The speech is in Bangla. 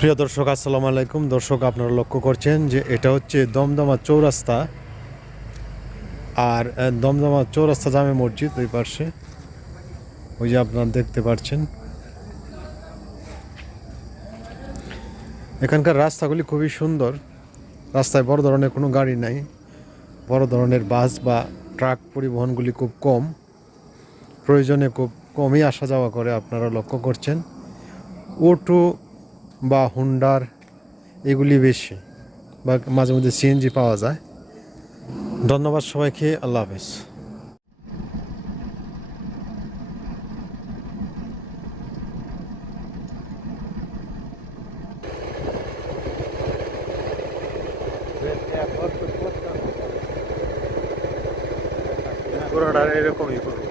প্রিয় দর্শক, আসসালামু আলাইকুম। দর্শক, আপনারা লক্ষ্য করছেন যে এটা হচ্ছে দমদমা চৌরাস্তা। আর দমদমা চৌরাস্তা জামে মসজিদ ওই পাশে, ওই যে আপনারা দেখতে পাচ্ছেন। এখানকার রাস্তাগুলি খুবই সুন্দর। রাস্তায় বড় ধরনের কোনো গাড়ি নাই, বড় ধরনের বাস বা ট্রাক পরিবহনগুলি খুব কম, প্রয়োজনে খুব কমই আসা যাওয়া করে। আপনারা লক্ষ্য করছেন অটো বা হুন্ডার এগুলি বেশি, বা মাঝে মধ্যে সিএনজি পাওয়া যায়। ধন্যবাদ সবাইকে, আল্লাহ হাফেজ। পুরোটা এরকমই করবো।